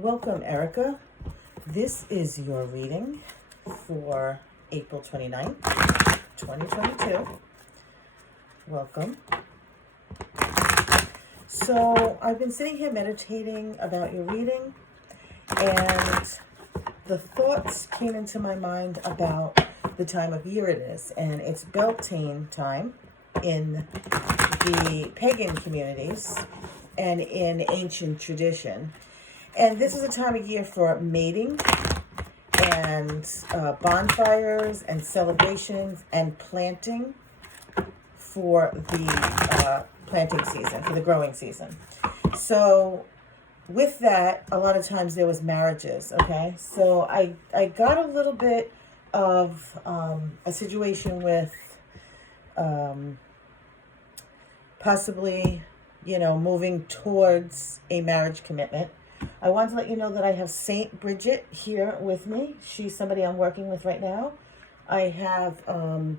Welcome, Erica. This is your reading for April 29th, 2022. Welcome. So I've been sitting here meditating about your reading, and the thoughts came into my mind about the time of year it is, and it's Beltane time in the pagan communities and in ancient tradition. And this is a time of year for mating and bonfires and celebrations and planting for the planting season, for the growing season. So with that, a lot of times there was marriages, okay? So I got a little bit of a situation with possibly, moving towards a marriage commitment. I want to let you know that I have Saint Bridget here with me. She's somebody I'm working with right now. I have a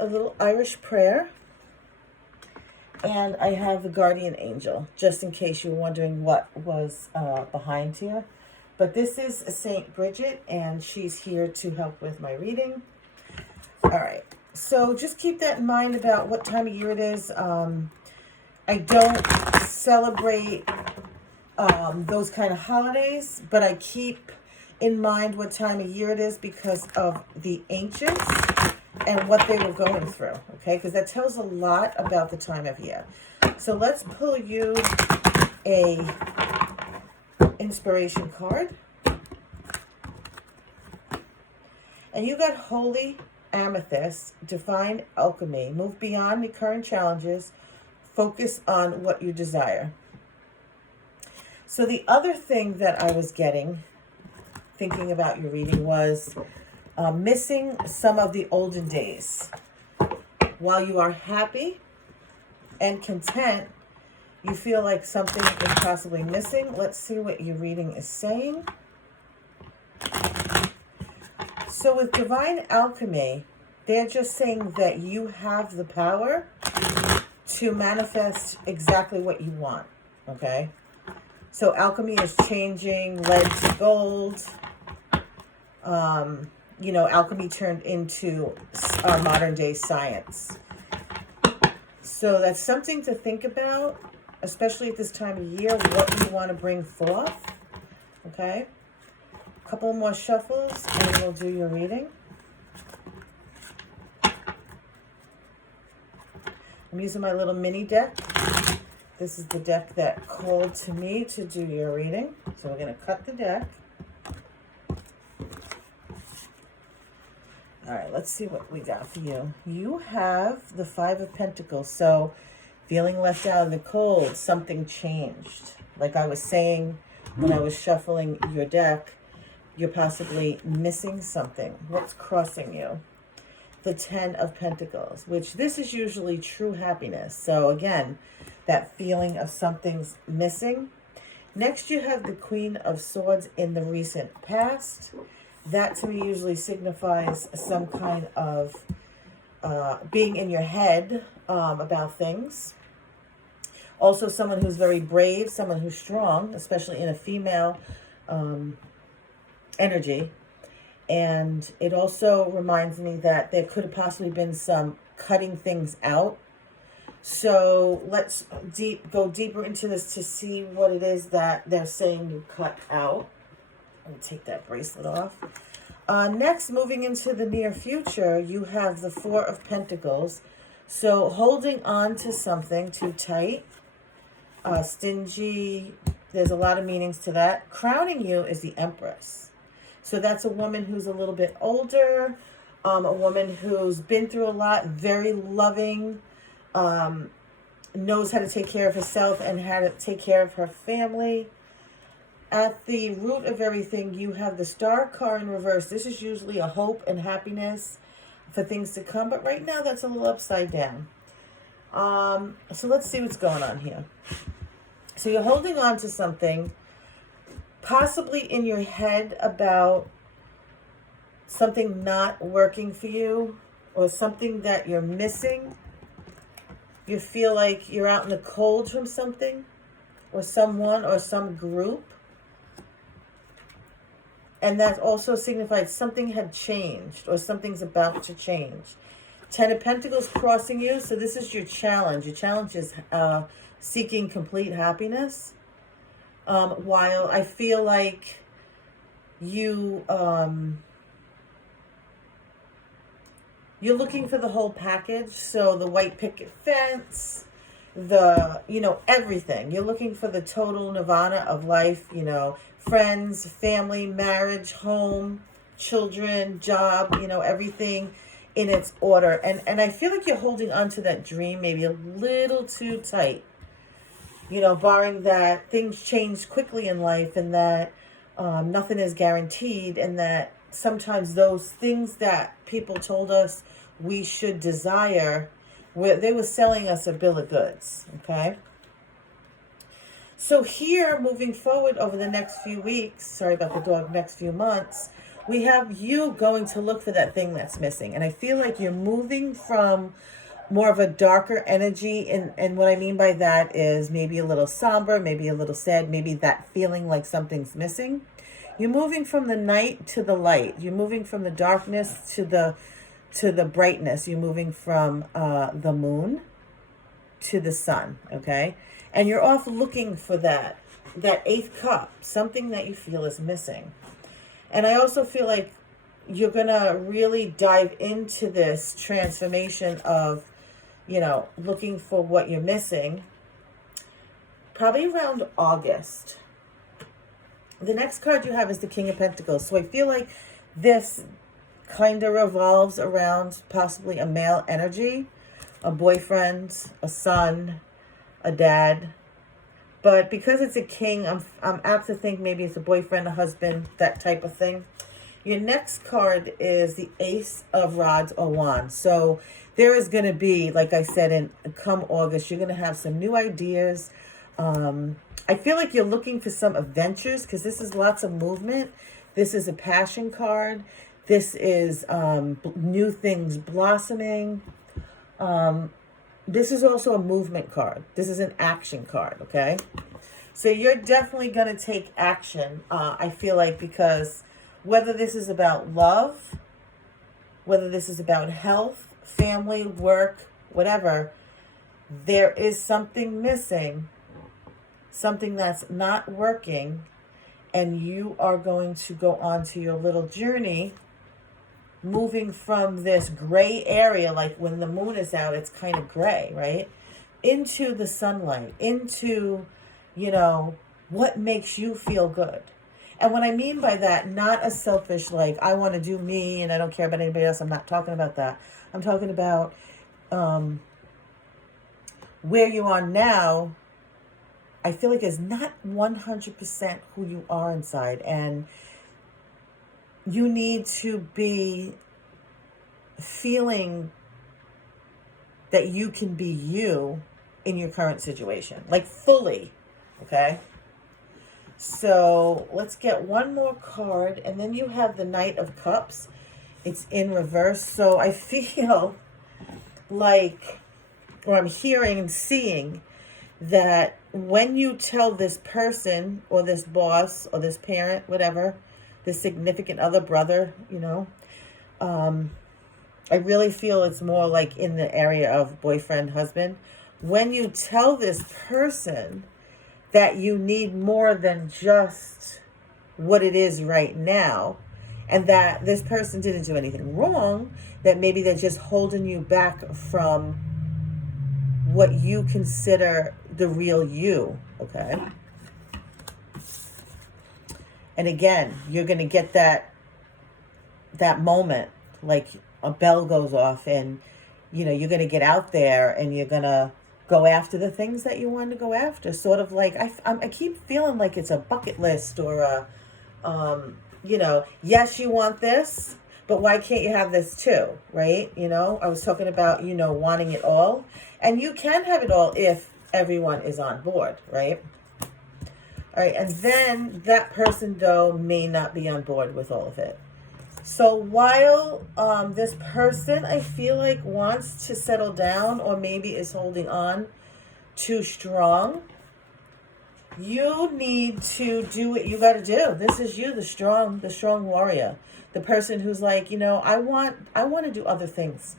little Irish prayer. And I have the guardian angel, just in case you were wondering what was behind here. But this is Saint Bridget, and she's here to help with my reading. All right. So just keep that in mind about what time of year it is. I don't celebrate those kind of holidays, but I keep in mind what time of year it is because of the ancients and what they were going through, okay? Because that tells a lot about the time of year. So let's pull you a inspiration card. And you got Holy Amethyst, Define Alchemy. Move beyond the current challenges. Focus on what you desire. So the other thing that I was thinking about your reading was missing some of the olden days. While you are happy and content, you feel like something is possibly missing. Let's see what your reading is saying. So with Divine Alchemy, they're just saying that you have the power to manifest exactly what you want, okay? So alchemy is changing lead to gold. Alchemy turned into our modern day science. So that's something to think about, especially at this time of year, what you want to bring forth, okay? A couple more shuffles and we'll do your reading. I'm using my little mini deck. This is the deck that called to me to do your reading. So we're going to cut the deck. All right, let's see what we got for you. You have the Five of Pentacles. So feeling left out in the cold, something changed. Like I was saying when I was shuffling your deck, you're possibly missing something. What's crossing you? The Ten of Pentacles, which this is usually true happiness. So again, that feeling of something's missing. Next, you have the Queen of Swords in the recent past. That to me usually signifies some kind of being in your head about things. Also, someone who's very brave, someone who's strong, especially in a female energy. And it also reminds me that there could have possibly been some cutting things out. So let's go deeper into this to see what it is that they're saying you cut out. Let me take that bracelet off. Next, moving into the near future, you have the Four of Pentacles. So holding on to something too tight, stingy, there's a lot of meanings to that. Crowning you is the Empress. So that's a woman who's a little bit older, a woman who's been through a lot, very loving, knows how to take care of herself and how to take care of her family. At the root of everything, you have the Star card in reverse. This is usually a hope and happiness for things to come, but right now that's a little upside down. So let's see what's going on here. So you're holding on to something, possibly in your head about something not working for you or something that you're missing. You feel like you're out in the cold from something. or someone or some group. And that also signifies something had changed or something's about to change. 10 of Pentacles crossing you. So this is your challenge. Your challenge is seeking complete happiness. While I feel like you, you're looking for the whole package. So the white picket fence, everything. You're looking for the total nirvana of life, friends, family, marriage, home, children, job, everything in its order. And I feel like you're holding on to that dream maybe a little too tight, barring that things change quickly in life and that nothing is guaranteed, and that sometimes those things that people told us we should desire, they were selling us a bill of goods, okay? So here, moving forward over the next few weeks, sorry about the dog, next few months, we have you going to look for that thing that's missing. And I feel like you're moving from more of a darker energy. And what I mean by that is maybe a little somber, maybe a little sad, maybe that feeling like something's missing. You're moving from the night to the light. You're moving from the darkness to the brightness. You're moving from the moon to the sun, okay? And you're off looking for that 8th cup, something that you feel is missing. And I also feel like you're going to really dive into this transformation of, looking for what you're missing, probably around August. The next card you have is the King of Pentacles. So I feel like this kind of revolves around possibly a male energy, a boyfriend, a son, a dad. But because it's a king, I'm apt to think maybe it's a boyfriend, a husband, that type of thing. Your next card is the Ace of Rods or Wands. So there is going to be, like I said, come August, you're going to have some new ideas. I feel like you're looking for some adventures because this is lots of movement. This is a passion card. This is new things blossoming. This is also a movement card. This is an action card, okay? So you're definitely going to take action, I feel like, because whether this is about love, whether this is about health, family, work, whatever, there is something missing, something that's not working, and you are going to go on to your little journey, moving from this gray area, like when the moon is out, it's kind of gray, right? Into the sunlight, into, what makes you feel good. And what I mean by that, not a selfish, like, I want to do me and I don't care about anybody else. I'm not talking about that. I'm talking about where you are now. I feel like is not 100% who you are inside. And you need to be feeling that you can be you in your current situation, like fully, okay? So let's get one more card, and then you have the Knight of Cups. It's in reverse. So I feel like, or I'm hearing and seeing that when you tell this person or this boss or this parent, whatever, the significant other, brother, I really feel it's more like in the area of boyfriend, husband. When you tell this person that you need more than just what it is right now, and that this person didn't do anything wrong, that maybe they're just holding you back from what you consider the real you, okay? And again, you're going to get that moment, like a bell goes off and, you're going to get out there and you're going to go after the things that you want to go after. Sort of like, I keep feeling like it's a bucket list or yes, you want this, but why can't you have this too, right? I was talking about, wanting it all. And you can have it all if everyone is on board, right? All right, and then that person, though, may not be on board with all of it. So while this person, I feel like, wants to settle down or maybe is holding on too strong, You need to do what you got to do. This is you, the strong warrior, the person who's like, I want to do other things.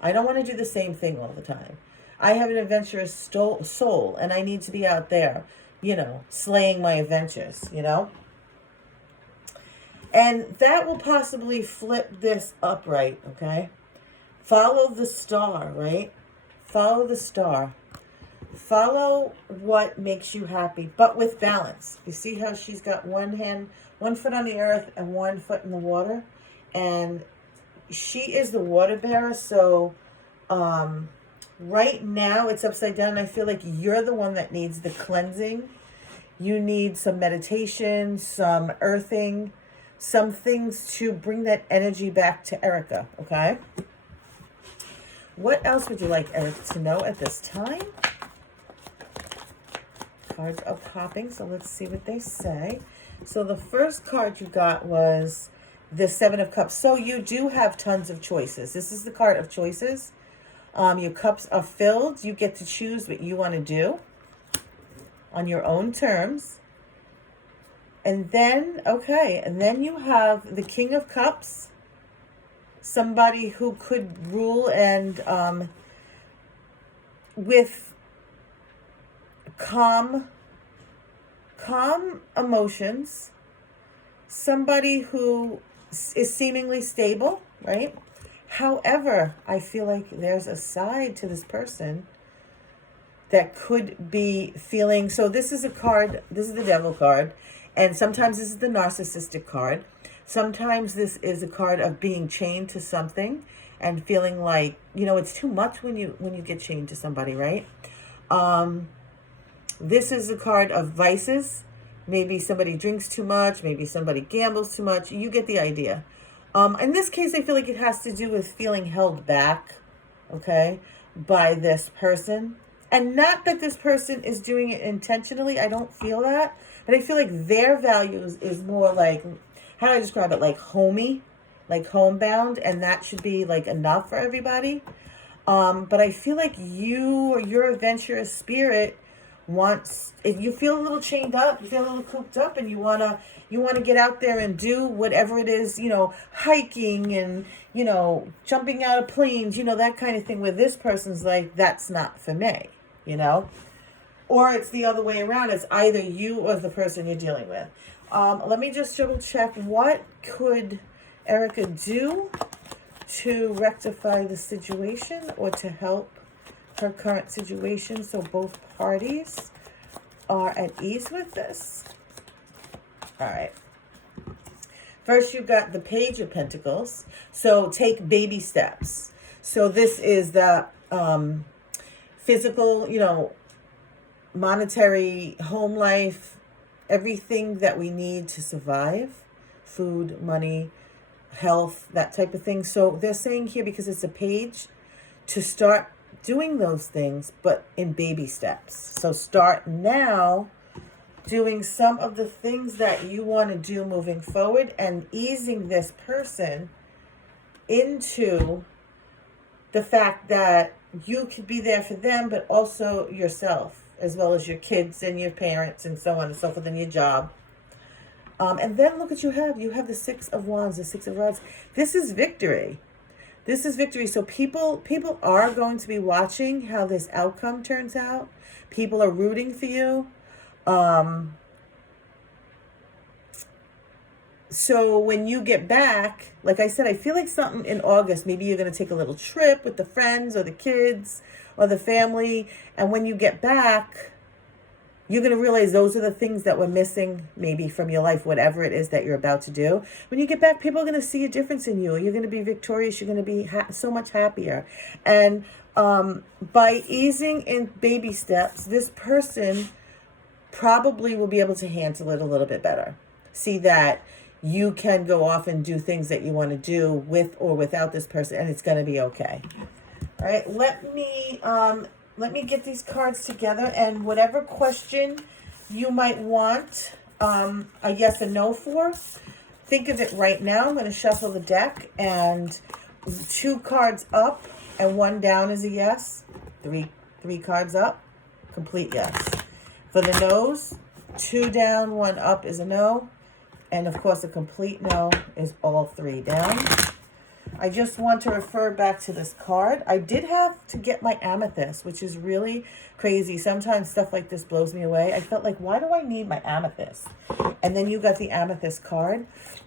I don't want to do the same thing all the time. I have an adventurous soul, and I need to be out there, slaying my adventures, And that will possibly flip this upright, okay? Follow the star, right? Follow the star. Follow what makes you happy, but with balance. You see how she's got one foot on the earth and one foot in the water? And she is the water bearer, so right now it's upside down. I feel like you're the one that needs the cleansing. You need some meditation, some earthing, some things to bring that energy back to Erica, okay? What else would you like Erica to know at this time? Cards are popping, so let's see what they say. So the first card you got was the Seven of Cups. So you do have tons of choices. This is the card of choices. Your cups are filled. You get to choose what you want to do on your own terms. And then, and then you have the King of Cups. Somebody who could rule and with calm emotions. Somebody who is seemingly stable, right? However, I feel like there's a side to this person that could be feeling, so this is a card, this is the Devil card, and sometimes this is the narcissistic card. Sometimes this is a card of being chained to something and feeling like, it's too much when you get chained to somebody, right? This is a card of vices. Maybe somebody drinks too much. Maybe somebody gambles too much. You get the idea. In this case, I feel like it has to do with feeling held back, okay, by this person. And not that this person is doing it intentionally. I don't feel that. But I feel like their values is more like, how do I describe it? Like homey, like homebound. And that should be like enough for everybody. But I feel like you or your adventurous spirit wants, if you feel a little chained up, you feel a little cooped up, and you wanna get out there and do whatever it is, hiking and jumping out of planes, that kind of thing, where this person's like, that's not for me, or it's the other way around. It's either you or the person you're dealing with. Let me just double check. What could Erica do to rectify the situation or to help her current situation so both parties are at ease with this? All right. First, you've got the Page of Pentacles. So take baby steps. So this is the physical, monetary, home life, everything that we need to survive. Food, money, health, that type of thing. So they're saying here, because it's a page, to start doing those things, but in baby steps. So start now doing some of the things that you want to do moving forward and easing this person into the fact that you could be there for them, but also yourself, as well as your kids and your parents and so on and so forth, and your job. And then look what you have. You have the Six of Wands, the Six of Rods. This is victory. This is victory. So people are going to be watching how this outcome turns out. People are rooting for you. So when you get back, like I said, I feel like something in August, maybe you're going to take a little trip with the friends or the kids or the family. And when you get back, you're going to realize those are the things that were missing maybe from your life, whatever it is that you're about to do. When you get back, people are going to see a difference in you. You're going to be victorious. You're going to be so much happier. And by easing in baby steps, this person probably will be able to handle it a little bit better. See that you can go off and do things that you want to do with or without this person, and it's going to be okay. All right, let me get these cards together, and whatever question you might want a yes or no for, think of it right now. I'm going to shuffle the deck, and 2 cards up and 1 down is a yes. 3 cards up, complete yes. For the no's, 2 down, 1 up is a no. And of course, a complete no is all 3 down. I just want to refer back to this card. I did have to get my amethyst, which is really crazy. Sometimes stuff like this blows me away. I felt like, why do I need my amethyst? And then you got the amethyst card.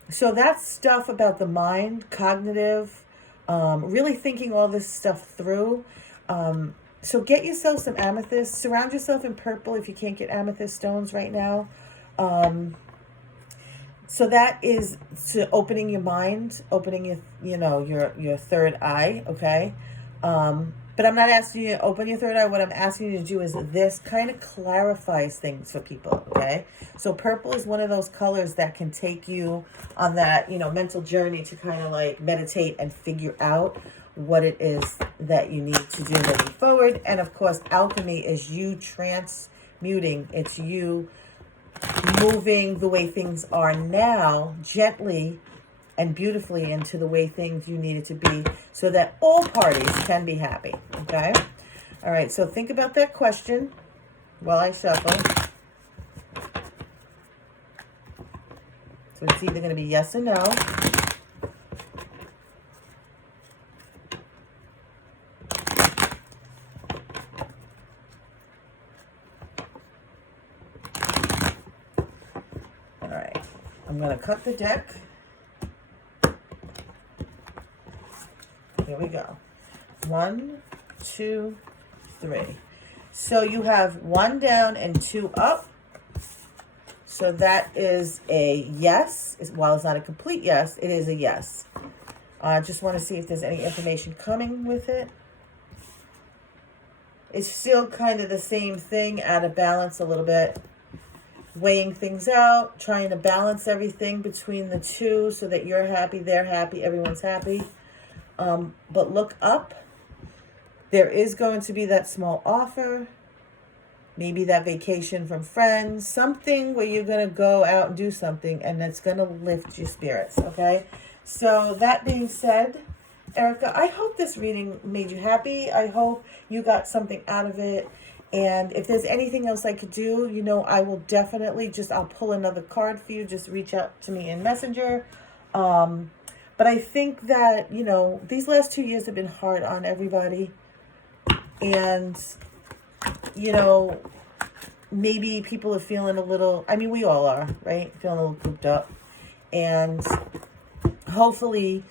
So that's stuff about the mind, cognitive, really thinking all this stuff through. So get yourself some amethyst. Surround yourself in purple if you can't get amethyst stones right now. So that is to opening your mind, opening your third eye, okay? But I'm not asking you to open your third eye. What I'm asking you to do is this kind of clarifies things for people, okay? So purple is one of those colors that can take you on that, mental journey to kind of like meditate and figure out what it is that you need to do moving forward. And of course, alchemy is you transmuting. It's you moving the way things are now gently and beautifully into the way things you need it to be so that all parties can be happy, okay? All right, so think about that question while I shuffle. So it's either going to be yes or no. All right, I'm going to cut the deck. Here we go. 1, 2, 3. So you have 1 down and 2 up. So that is a yes. While it's not a complete yes, it is a yes. I just want to see if there's any information coming with it. It's still kind of the same thing, out of balance a little bit. Weighing things out, trying to balance everything between the two so that you're happy, they're happy, everyone's happy. But look up. There is going to be that small offer. Maybe that vacation from friends. Something where you're going to go out and do something and that's going to lift your spirits, okay? So that being said, Erica, I hope this reading made you happy. I hope you got something out of it. And if there's anything else I could do, I will definitely I'll pull another card for you. Just reach out to me in Messenger. But I think that, these last 2 years have been hard on everybody. And, maybe people are feeling a little, we all are, right? Feeling a little cooped up. And hopefully,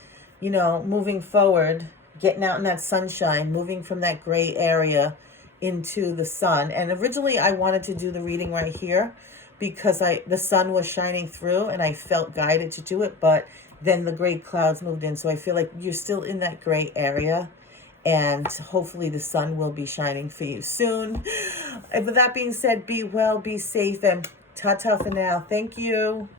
moving forward, getting out in that sunshine, moving from that gray area into the sun. And originally I wanted to do the reading right here because the sun was shining through and I felt guided to do it. But then the gray clouds moved in. So I feel like you're still in that gray area. And hopefully the sun will be shining for you soon. And with that being said, be well, be safe, and ta-ta for now. Thank you.